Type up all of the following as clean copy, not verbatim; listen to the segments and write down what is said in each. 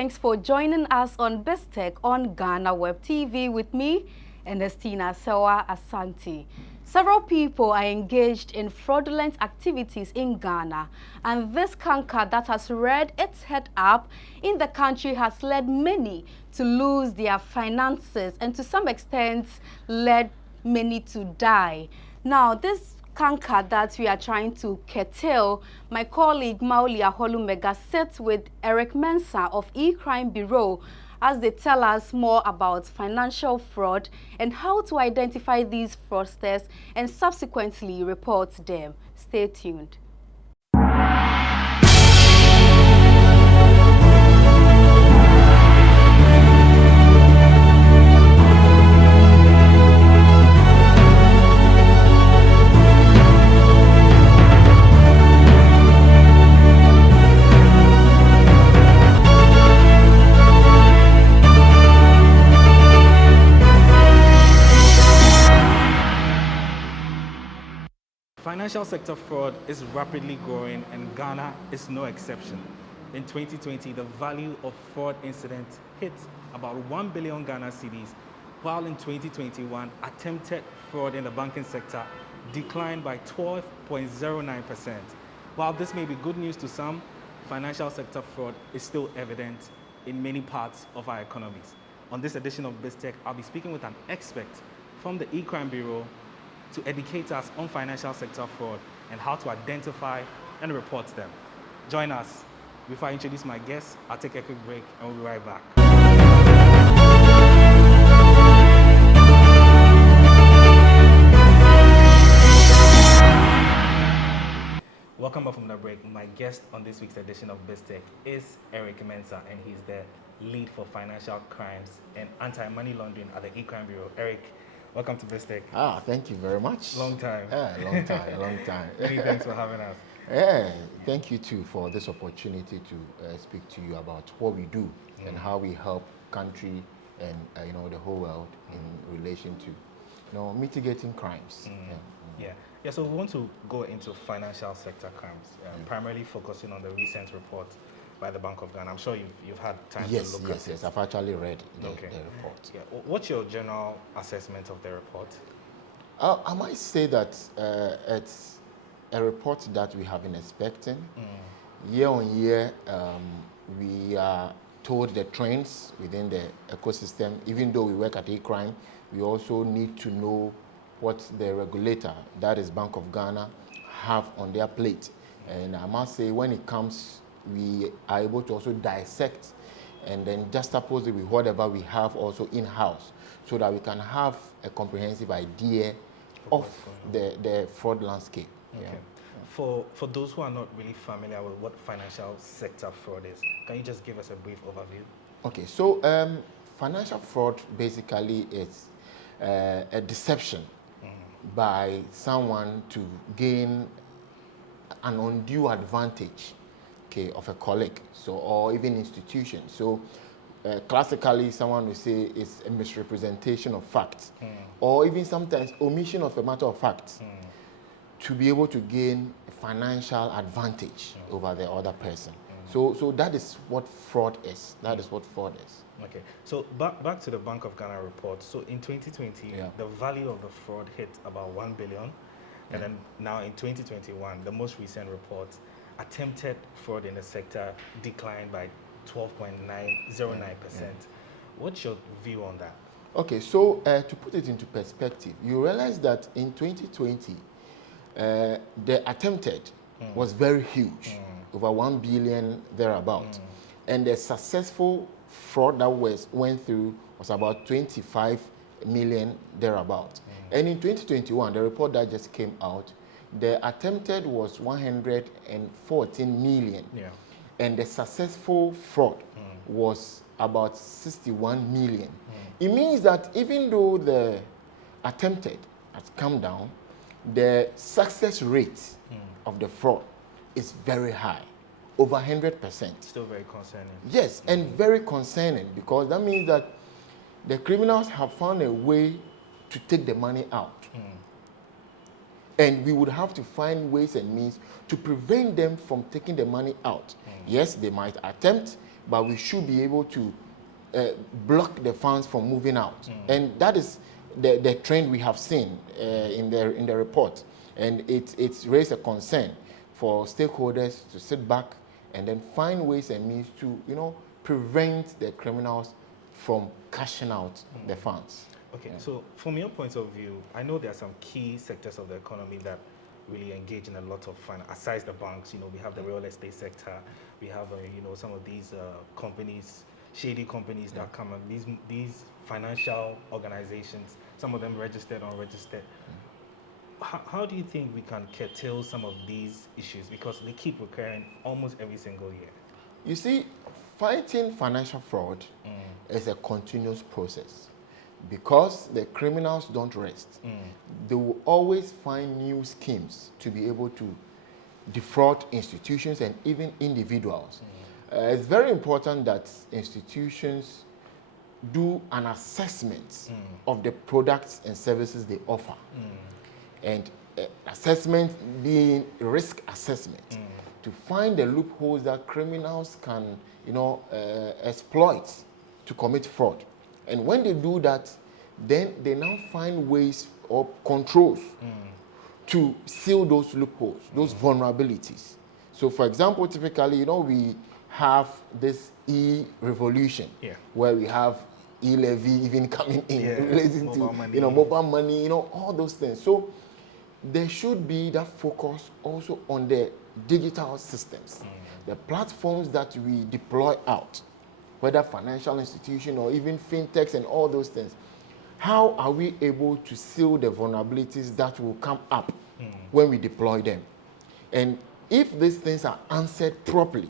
thanks for joining us on BizTech on GhanaWeb TV with me, Ernestina Serwaa Asante. Several people are engaged in fraudulent activities in Ghana, and this canker that has reared its head up in the country has led many to lose their finances and to some extent led many to die. Now, this canker that we are trying to curtail, my colleague Mawuli Ahorlumegah sits with Kwaku Mensah of E-Crime Bureau as they tell us more about financial fraud and how to identify these fraudsters and subsequently report them. Stay tuned. Financial sector fraud is rapidly growing and Ghana is no exception. In 2020, the value of fraud incidents hit about 1 billion Ghana cedis, while in 2021, attempted fraud in the banking sector declined by 12.09%. While this may be good news to some, financial sector fraud is still evident in many parts of our economies. On this edition of BizTech, I'll be speaking with an expert from the E-Crime Bureau to educate us on financial sector fraud and how to identify and report them. Join us. Before I introduce my guests, I'll take a quick break and we'll be right back. Welcome back from the break. My guest on this week's edition of BizTech is Kwaku Mensah, and he's the lead for financial crimes and anti-money laundering at the E-Crime Bureau. Eric, welcome to BizTech. Thank you very much. Long time. Long time, long time. Many thanks for having us. Thank you too for this opportunity to speak to you about what we do and how we help country and the whole world in relation to mitigating crimes. Yeah. So we want to go into financial sector crimes, primarily focusing on the recent report by the Bank of Ghana. I'm sure you've had time to look at it. Yes, I've actually read the report. Yeah. What's your general assessment of the report? I might say that it's a report that we have been expecting. Year on year, we are told the trends within the ecosystem. Even though we work at E-Crime, we also need to know what the regulator, that is Bank of Ghana, have on their plate. And I must say, when it comes, we are able to also dissect and then juxtapose it with whatever we have also in-house, so that we can have a comprehensive idea of the fraud landscape. Okay. Yeah. For those who are not really familiar with what financial sector fraud is, can you just give us a brief overview? Okay, so financial fraud basically is a deception by someone to gain an undue advantage, of a colleague, or even institution. So classically, someone will say it's a misrepresentation of facts, or even sometimes omission of a matter of fact, to be able to gain a financial advantage over the other person. So that is what fraud is. That is what fraud is. Okay. So back to the Bank of Ghana report. So in 2020, the value of the fraud hit about 1 billion. And then now in 2021, the most recent report, attempted fraud in the sector declined by 12.09%. What's your view on that? Okay, so to put it into perspective, you realize that in 2020, the attempted was very huge, over 1 billion thereabout. And the successful fraud that went through was about 25 million thereabout. And in 2021, the report that just came out, the attempted was 114 million. And the successful fraud was about 61 million. It means that even though the attempted has come down, the success rate of the fraud is very high, over 100%. Still very concerning. Yes, and very concerning, because that means that the criminals have found a way to take the money out. And we would have to find ways and means to prevent them from taking the money out. Yes, they might attempt, but we should be able to block the funds from moving out. And that is the trend we have seen in the report. And it's raised a concern for stakeholders to sit back and then find ways and means to, prevent the criminals from cashing out the funds. Okay, so from your point of view, I know there are some key sectors of the economy that really engage in a lot of fun. Aside the banks, we have the real estate sector, we have, some of these companies, shady companies that come and these financial organizations, some of them registered, unregistered. How do you think we can curtail some of these issues? Because they keep recurring almost every single year. You see, fighting financial fraud is a continuous process. Because the criminals don't rest, they will always find new schemes to be able to defraud institutions and even individuals. It's very important that institutions do an assessment of the products and services they offer. And assessment being risk assessment to find the loopholes that criminals can, exploit to commit fraud. And when they do that, then they now find ways or controls to seal those loopholes, those vulnerabilities. So, for example, typically, we have this e-revolution where we have e-levy even coming in relating to mobile money, all those things. So there should be that focus also on the digital systems, the platforms that we deploy out, whether financial institution or even fintechs and all those things. How are we able to seal the vulnerabilities that will come up when we deploy them? And if these things are answered properly,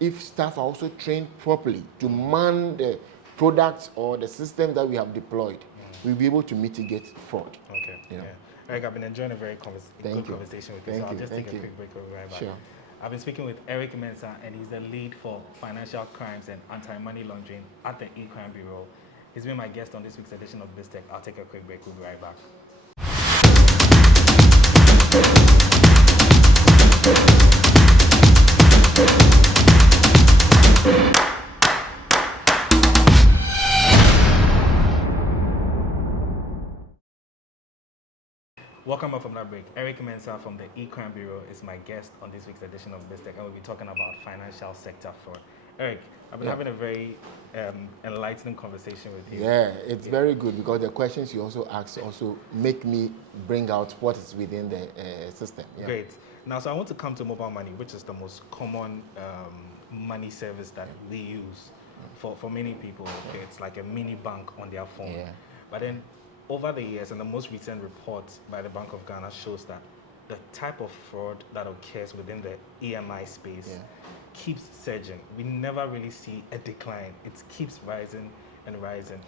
if staff are also trained properly to man the products or the system that we have deployed, we'll be able to mitigate fraud. Okay. Yeah. Eric, I've been enjoying a very good conversation with you. So I'll just take a quick break. We'll be right back. Sure. I've been speaking with Eric Mensah, and he's the lead for financial crimes and anti-money laundering at the E-Crime Bureau. He's been my guest on this week's edition of BizTech. I'll take a quick break. We'll be right back. Welcome back from that break. Eric Mensah from the E-Crime Bureau is my guest on this week's edition of BizTech, and we'll be talking about financial sector fraud. Eric, I've been having a very enlightening conversation with you. Yeah, it's very good because the questions you also ask also make me bring out what is within the system. Yeah. Great. Now, so I want to come to mobile money, which is the most common money service that we use for many people. Okay, it's like a mini bank on their phone. Yeah. But then over the years, and the most recent report by the Bank of Ghana shows that the type of fraud that occurs within the EMI space keeps surging. We never really see a decline. It keeps rising and rising.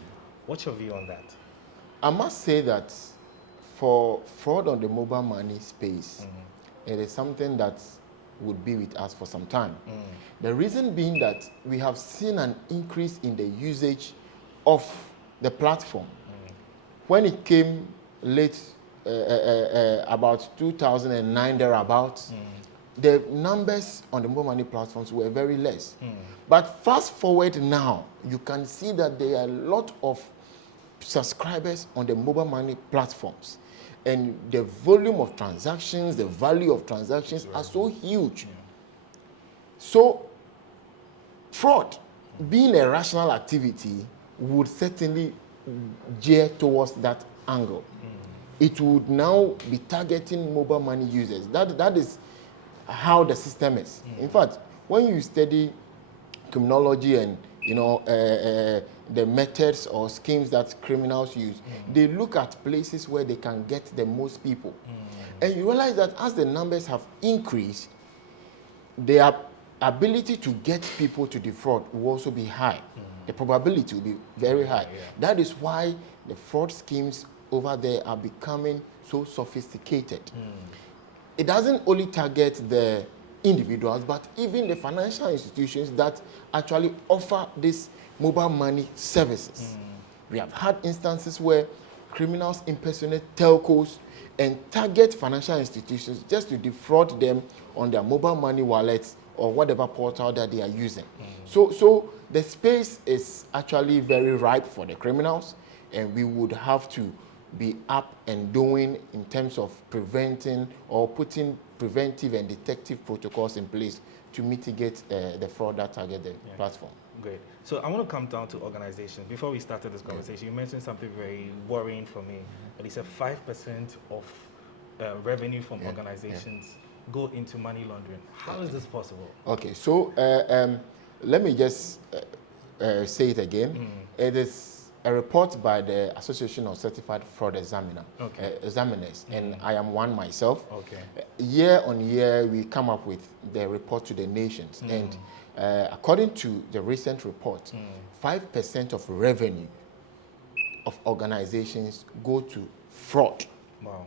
What's your view on that? I must say that for fraud on the mobile money space, it is something that would be with us for some time. The reason being that we have seen an increase in the usage of the platform. When it came late, about 2009 thereabouts, the numbers on the mobile money platforms were very less. But fast forward now, you can see that there are a lot of subscribers on the mobile money platforms. And the volume of transactions, the value of transactions are so huge. So fraud, being a rational activity, would certainly gear towards that angle. It would now be targeting mobile money users. That is how the system is. In fact, when you study criminology and the methods or schemes that criminals use, they look at places where they can get the most people. And you realize that as the numbers have increased, their ability to get people to defraud will also be high. The probability will be very high. That is why the fraud schemes over there are becoming so sophisticated. It doesn't only target the individuals, but even the financial institutions that actually offer these mobile money services. We have had instances where criminals impersonate telcos and target financial institutions just to defraud them on their mobile money wallets or whatever portal that they are using. So the space is actually very ripe for the criminals, and we would have to be up and doing in terms of preventing or putting preventive and detective protocols in place to mitigate the fraud that target the platform. Great. So I want to come down to organizations. Before we started this conversation, you mentioned something very worrying for me. That you said 5% of revenue from organizations go into money laundering. How is this possible? Okay, so let me just say it again. It is a report by the Association of Certified Fraud Examiners, and I am one myself. Year on year, we come up with the report to the nations, and according to the recent report, 5% of revenue of organizations go to fraud. Wow.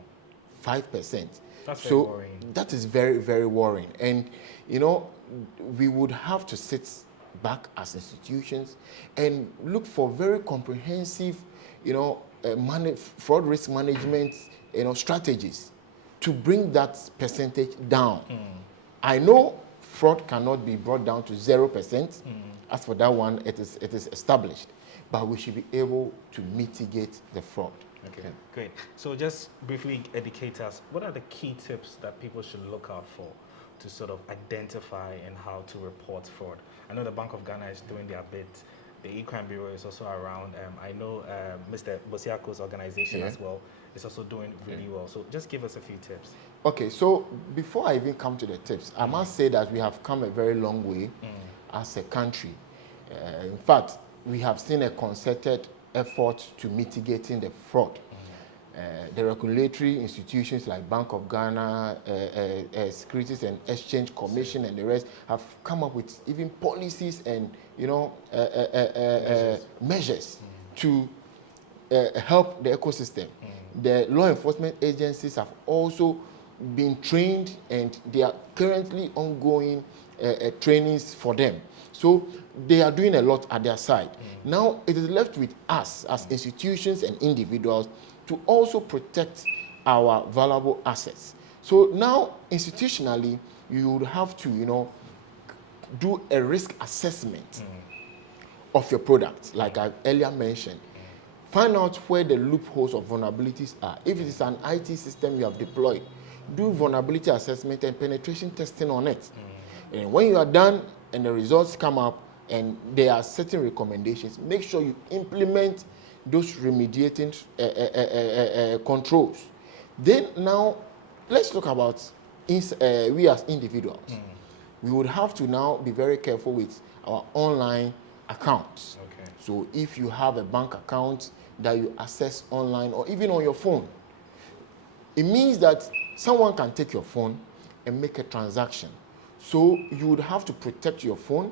5%. That's so very worrying. That is very, very worrying. And, you know, we would have to sit back as institutions and look for very comprehensive, you know, fraud risk management, you know, strategies to bring that percentage down. I know fraud cannot be brought down to 0%. As for that one, it is established, but we should be able to mitigate the fraud. Okay, great. So just briefly educate us, what are the key tips that people should look out for to sort of identify and how to report fraud? I know the Bank of Ghana is doing their bit. The E-Crime Bureau is also around. I know Mr. Bosiako's organization as well is also doing really well. So just give us a few tips. Okay, so before I even come to the tips, I must say that we have come a very long way as a country. In fact, we have seen a concerted effort to mitigating the fraud. The regulatory institutions like Bank of Ghana, Securities and Exchange Commission, and the rest have come up with even policies and, you know, measures to help the ecosystem. The law enforcement agencies have also been trained, and they are currently ongoing trainings for them. So they are doing a lot at their side. Now it is left with us as institutions and individuals to also protect our valuable assets. So now institutionally, you would have to, you know, do a risk assessment of your product, like I earlier mentioned. Find out where the loopholes or vulnerabilities are. If it is an IT system you have deployed, do vulnerability assessment and penetration testing on it. And when you are done and the results come up and there are certain recommendations, make sure you implement those remediating controls. Then now, let's talk about we as individuals. We would have to now be very careful with our online accounts. So if you have a bank account that you access online or even on your phone, it means that someone can take your phone and make a transaction. So you would have to protect your phone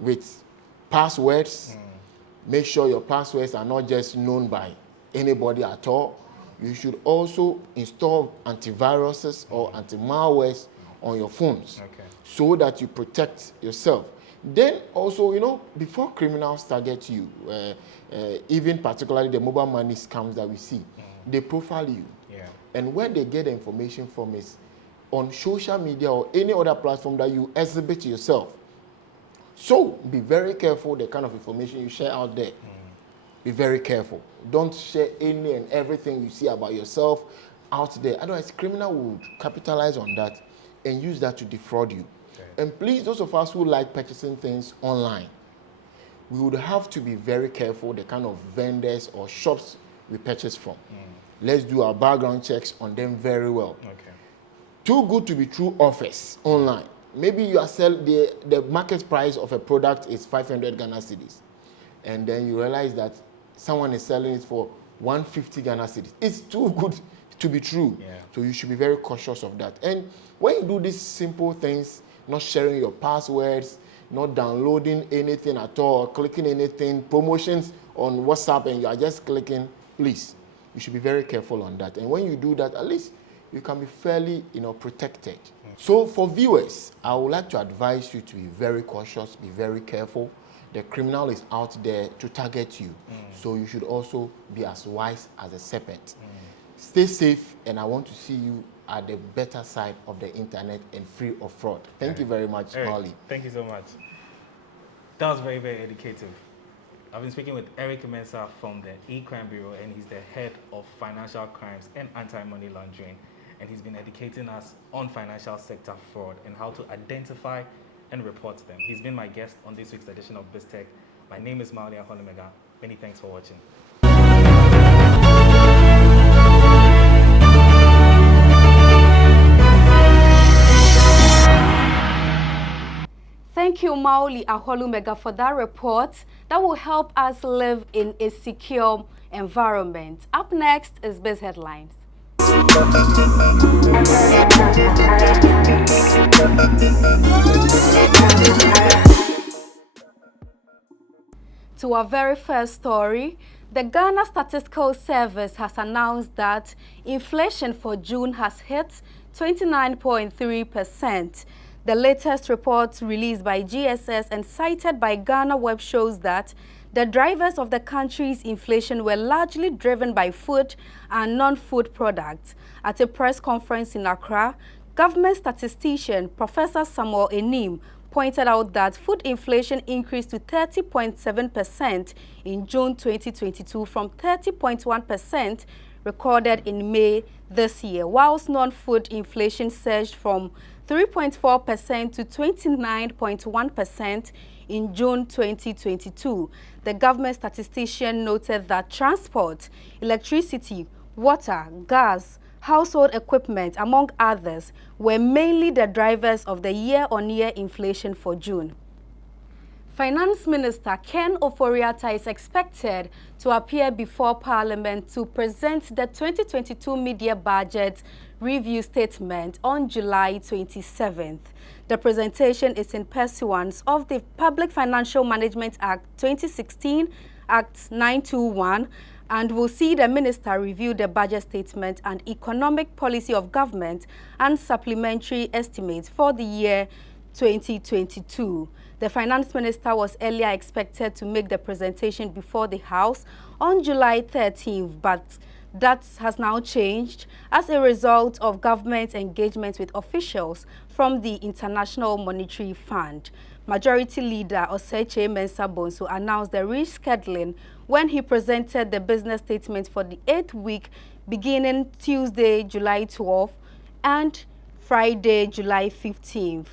with passwords. Make sure your passwords are not just known by anybody at all. You should also install antiviruses or anti-malwares on your phones so that you protect yourself. Then also, you know, before criminals target you, even particularly the mobile money scams that we see, they profile you. And where they get the information from is on social media or any other platform that you exhibit yourself. So be very careful the kind of information you share out there. Be very careful. Don't share any and everything you see about yourself out there. Otherwise, criminal would capitalize on that and use that to defraud you. And please, those of us who like purchasing things online, we would have to be very careful the kind of vendors or shops we purchase from. Let's do our background checks on them very well. Too good to be true offers online. Maybe you are selling the market price of a product is 500 Ghana cedis, and then you realize that someone is selling it for 150 Ghana cedis. It's too good to be true. So you should be very cautious of that. And when you do these simple things, not sharing your passwords, not downloading anything at all, clicking anything, promotions on WhatsApp, and you are just clicking, please, you should be very careful on that. And when you do that, at least you can be fairly, you know, protected. So for viewers, I would like to advise you to be very cautious, be very careful. The criminal is out there to target you. So you should also be as wise as a serpent. Stay safe, and I want to see you are the better side of the internet and free of fraud. Thank you very much, Mawuli. Thank you so much. That was very, very educative. I've been speaking with Kwaku Mensah from the E-Crime Bureau, and he's the head of financial crimes and anti-money laundering. And he's been educating us on financial sector fraud and how to identify and report them. He's been my guest on this week's edition of BizTech. My name is Mawuli Ahorlumegah. Many thanks for watching. Thank you, Mawuli Ahorlumegah, for that report that will help us live in a secure environment. Up next is Biz Headlines. To our very first story, the Ghana Statistical Service has announced that inflation for June has hit 29.3%. The latest report released by GSS and cited by GhanaWeb shows that the drivers of the country's inflation were largely driven by food and non-food products. At a press conference in Accra, government statistician Professor Samuel Enim pointed out that food inflation increased to 30.7% in June 2022 from 30.1% recorded in May this year, whilst non-food inflation surged from 3.4% to 29.1% in June 2022. The government statistician noted that transport, electricity, water, gas, household equipment, among others, were mainly the drivers of the year-on-year inflation for June. Finance Minister Ken Ofori-Atta is expected to appear before Parliament to present the 2022 Media Budget Review Statement on July 27th. The presentation is in pursuance of the Public Financial Management Act 2016, Act 921, and will see the minister review the budget statement and economic policy of government and supplementary estimates for the year 2022. The finance minister was earlier expected to make the presentation before the House on July 13th, but that has now changed as a result of government engagement with officials from the International Monetary Fund. Majority Leader Kwaku Mensah announced the rescheduling when he presented the business statement for the 8th week beginning Tuesday, July 12th and Friday, July 15th.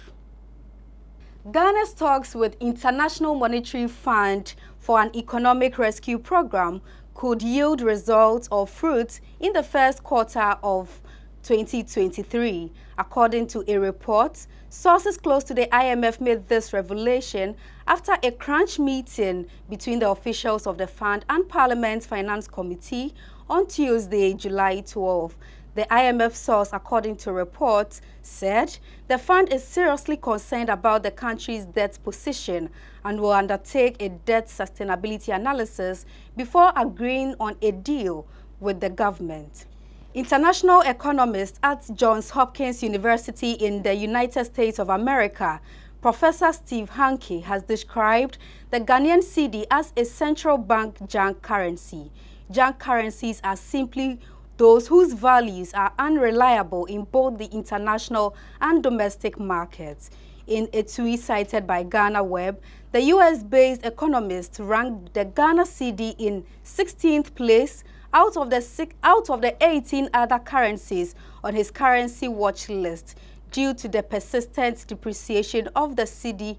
Ghana's talks with International Monetary Fund for an economic rescue program could yield results or fruits in the first quarter of 2023. According to a report, sources close to the IMF made this revelation after a crunch meeting between the officials of the fund and Parliament's Finance Committee on Tuesday, July 12. The IMF source, according to reports, said the fund is seriously concerned about the country's debt position and will undertake a debt sustainability analysis before agreeing on a deal with the government. International economist at Johns Hopkins University in the United States of America, Professor Steve Hanke, has described the Ghanaian cedi as a central bank junk currency. Junk currencies are simply those whose values are unreliable in both the international and domestic markets. In a tweet cited by GhanaWeb, the US-based economist ranked the Ghana cedi in 16th place out of the 18 other currencies on his currency watch list due to the persistent depreciation of the cedi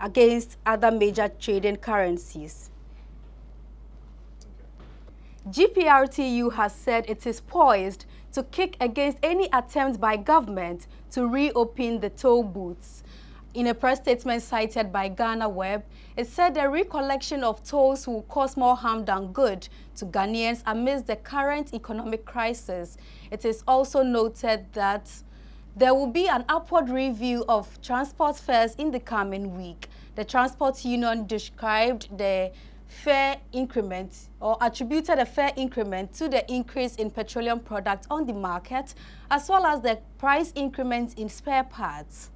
against other major trading currencies. GPRTU has said it is poised to kick against any attempt by government to reopen the toll booths. In a press statement cited by GhanaWeb, it said the recollection of tolls will cause more harm than good to Ghanaians amidst the current economic crisis. It is also noted that there will be an upward review of transport fares in the coming week. The Transport Union described the fare increment or attributed a fare increment to the increase in petroleum products on the market as well as the price increments in spare parts.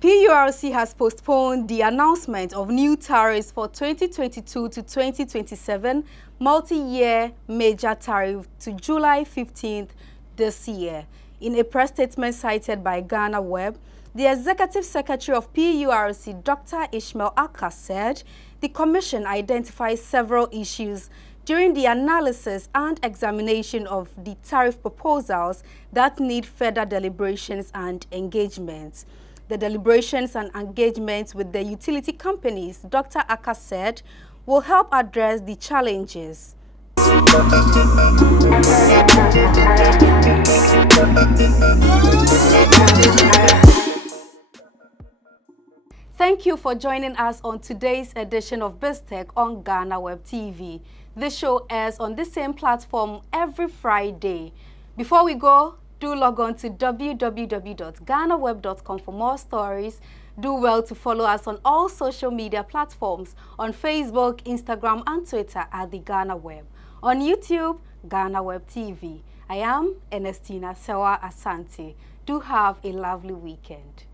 PURC has postponed the announcement of new tariffs for 2022 to 2027 multi-year major tariff to July 15th this year. In a press statement cited by GhanaWeb, the Executive Secretary of PURC, Dr. Ishmael Aka, said the Commission identified several issues during the analysis and examination of the tariff proposals that need further deliberations and engagements. The deliberations and engagements with the utility companies, Dr. Aka said, will help address the challenges. Thank you for joining us on today's edition of BizTech on GhanaWeb TV. This show airs on the same platform every Friday. Before we go, do log on to www.ghanaweb.com for more stories. Do well to follow us on all social media platforms on Facebook, Instagram, and Twitter at the GhanaWeb. On YouTube, GhanaWeb TV. I am Ernestina Serwaa Asante. Do have a lovely weekend.